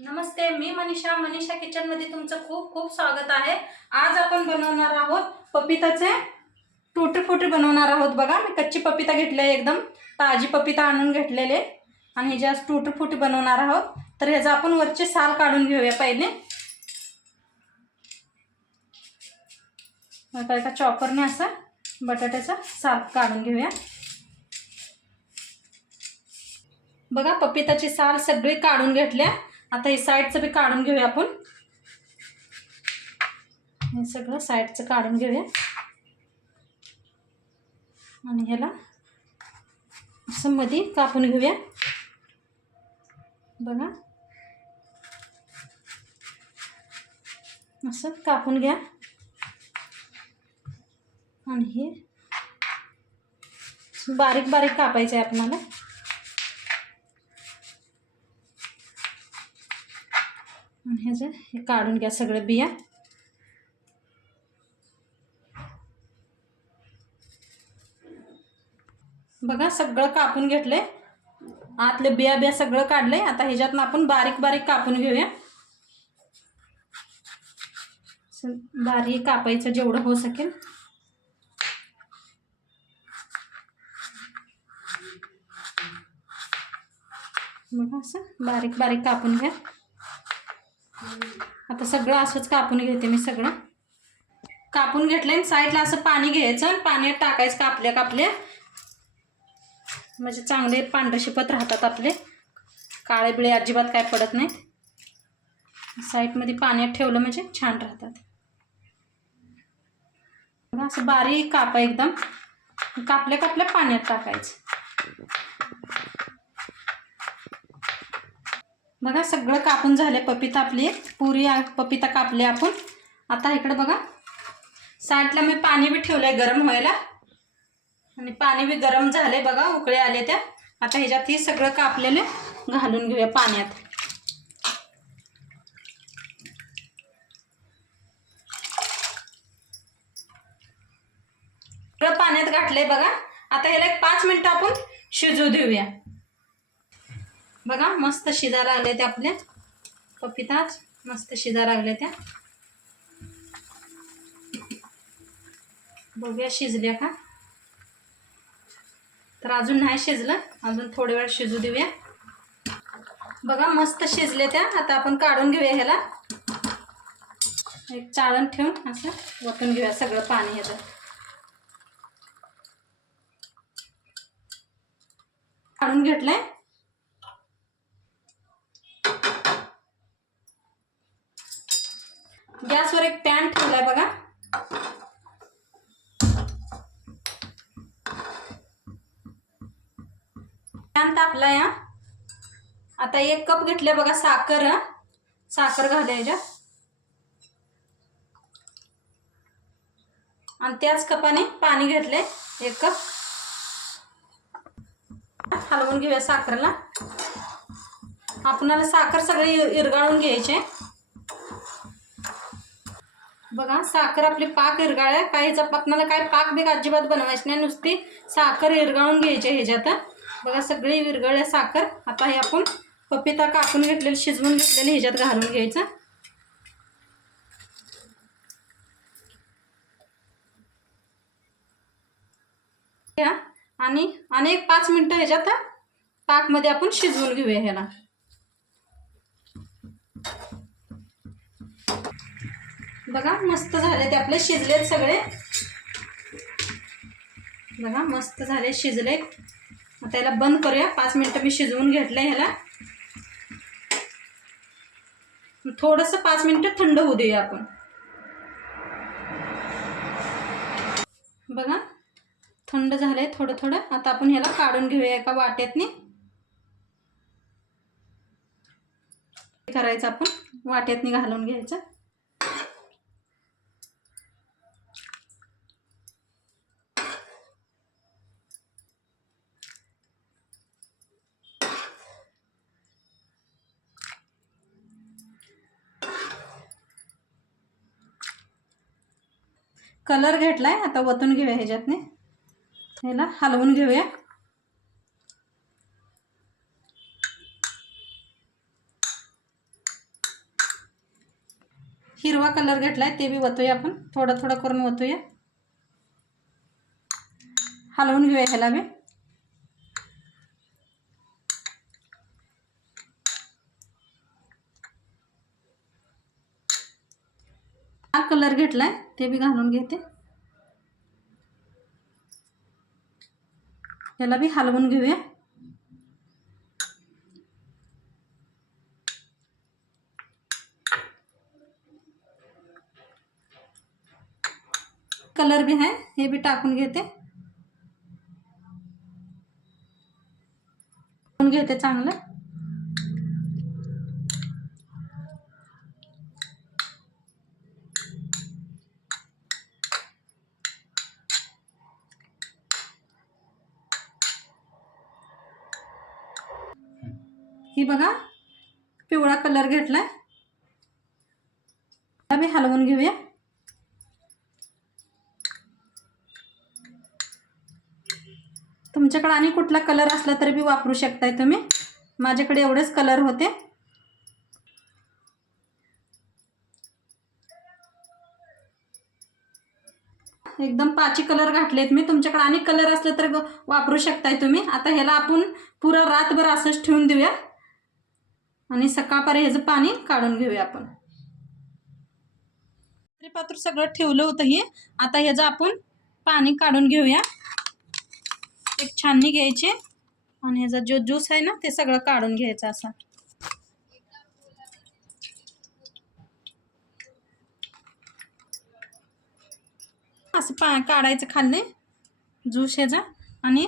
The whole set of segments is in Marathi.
नमस्ते, मी मनीषा किचन मध्ये तुमचं खूप खूप स्वागत आहे। आज आपण बनवणार आहोत पपिताचे टुटी फुटी बनवणार आहोत। बघा, मी कच्ची पपिता घेतली आहे, एकदम ताजी पपिता आणून घेतलेले आणि जे आज टुटी फुटी बनवणार आहोत। तर ह्याचा आपण वरचे साल काढून घेऊया पहिले। आता एका चॉपरने असं बटाट्याचा साल काढून घेऊया। बघा, पपिताची साल सगळी काढून घेतल्या। आता हे साइडचं बी काढून घेऊया आपण। हे सगळं साइडचं काढून घेऊया आणि ह्याला असं मध्ये कापून घेऊया। बघा, असं कापून घ्या आणि हे बारीक बारीक कापायचे आहे आपल्याला। ह्याचं हे काढून घ्या सगळे बिया। बघा, सगळं कापून घेतले, आतले बिया सगळं काढले। आता ह्याच्यातून आपण बारीक बारीक कापून घेऊया। बारीक कापायचं जेवढं हो सकेल। बघा, असं बारीक बारीक कापून घ्या। आता सगळं असंच कापून घेते मी। सगळं कापून घेतले, साईडला असं पाणी घ्यायचं, पाण्यात टाकायचं कापल्या कापल्या, म्हणजे चांगले पांढरे शिपत राहतात आपले, काळे बिळे अजिबात काय पडत नाहीत। साईडमध्ये पाण्यात ठेवलं म्हणजे छान राहतात। बघा, असं बारीक कापा, एकदम कापल्या कापल्या पाण्यात टाकायचं। बघा, सगळं कापून झाले पपिता, आपली पुरी पपिता कापली आपण। आता इकडे बघा, साईडला मी पाणी बी ठेवलंय गरम व्हायला आणि पाणी बी गरम झाले। बघा, उकळे आले त्या। आता ह्याच्यात हे सगळं कापलेले घालून घेऊया पाण्यात। पाण्यात घातले बघा। आता ह्याला एक 5 मिनिटं आपण शिजू देऊया। बघा, मस्त शिजायला लागले ते आपले पपिता, मस्त शिजायला लागले त्या। बघूया शिजल्या का। तर अजून नाही शिजलं, अजून थोडे वेळ शिजू देऊया। बघा, मस्त शिजले त्या। आता आपण काढून घेऊया ह्याला, एक चाळण ठेवून असं वतून घेऊया सगळं पाणी ह्याचं। काढून घेतलंय। गॅसवर एक पॅन ठेवलाय बघा। पॅन तापलाय। आता 1 कप घेतले बघा साखर। साखर घालायच्या आणि त्याच कपाने पाणी घेतले 1 कप। हलवून घेऊया साखरला। आपल्याला साखर सगळी इरगाळून घ्यायची। बघा, साखर आपली पाक इरगाळ्या, काही आपल्याला काय पाक बी अजिबात बनवायची नाही, नुसती साखर इरगाळून घ्यायची ह्याच्यात। बघा, सगळी विरघळल्या साखर। आता हे आपण पपिता कापून घेतलेले, शिजवून घेतलेले ह्याच्यात घालून घ्यायचं। आणि एक 5 मिनिटं ह्याच्यात पाकमध्ये आपण शिजवून घेऊया ह्याला। बघा, मस्त झाले ते आपले, शिजलेत सगळे। बघा, मस्त झाले, शिजले। आता याला बंद करूया। 5 मिनिटं मी शिजवून घेतलंय ह्याला। थोडंसं 5 मिनिटं थंड होऊ देऊया आपण। बघा, थंड झालंय थोडं थोडं। आता आपण ह्याला काढून घेऊया एका वाट्यातनी। करायचं आपण वाट्यातनी घालून घ्यायचं। कलर घेतलाय, आता वतून घेऊया ह्याच्यातने। ह्याला हलवून घेऊया। हिरवा कलर घेतलाय ते बी वतूया आपण, थोडं थोडं करून वतूया. हलवून घेऊया ह्याला बी. लाल कलर घेतलाय ते बी घालून घेते. याला बी हलवून घेऊया. कलर भी है, हे भी टाकून घेते. घेते चांगलं. ही बघा पिवळा कलर घेतलाय, आम्ही हलवून घेऊया. तुमच्याकडे आणि कुठला कलर असला तरी बी वापरू शकताय तुम्ही. माझ्याकडे एवढेच कलर होते. एकदम पाची कलर घातलेत मी. तुमच्याकडे आणि कलर असले तर वापरू शकताय तुम्ही. आता ह्याला आपण पुरा रातभर असंच ठेवून देऊया आणि सकाळपर्यंत ह्याचं पाणी काढून घेऊया आपण. पात्र सगळं ठेवलं होतं हे. आता ह्याचं आपण पाणी काढून घेऊया. एक छाननी घ्यायची आणि ह्याचा जो ज्यूस आहे ना ते सगळं काढून घ्यायचं. असं असं काढायचं खाल्ले ज्यूस ह्याचा आणि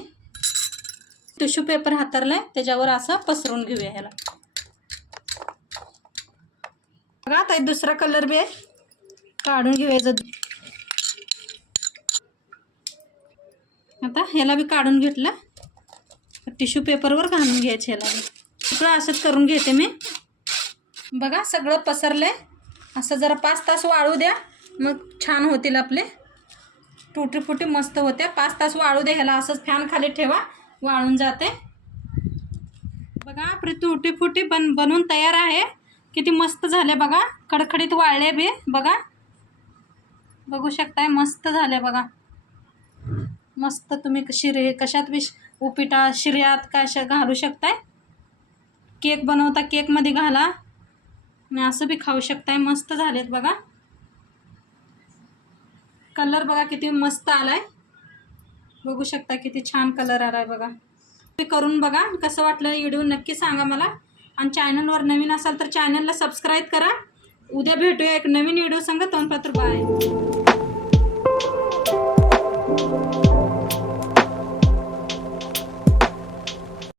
टिश्यू पेपर हातरलाय त्याच्यावर असं पसरून घेऊया ह्याला. बघा आता दुसरा कलर बी काढून घेऊया. आता ह्याला बी काढून घेतलं, टिश्यू पेपरवर घालून घ्यायचं. ह्याला सगळं असंच करून घेते मी. बघा सगळं पसरलंय. असं जरा 5 तास वाळू द्या, मग छान होतील आपले टुटी फुटी मस्त होत्या. 5 तास वाळू द्या ह्याला. असंच फॅन खाली ठेवा, वाळून जाते. बघा आपली टुटी फुटी बनवून तयार आहे. किती मस्त झाले बघा, कडकडीत वाळले बी. बघा बघू शकताय मस्त झाले बघा. मस्त तुम्ही कशात बी उपीटा शिर्यात कशा घालू शकताय. केक बनवता केकमध्ये घाला आणि असं बी खाऊ शकताय. मस्त झालेत बघा. कलर बघा किती मस्त आलाय. बघू शकता किती छान कलर आलाय बघा. तुम्ही करून बघा. कसं वाटलं व्हिडिओ नक्की सांगा मला. आणि चॅनलवर नवीन असाल तर चॅनलला सबस्क्राईब करा. उद्या भेटूया एक नवीन व्हिडिओ संग. तोंडपत्र बाय.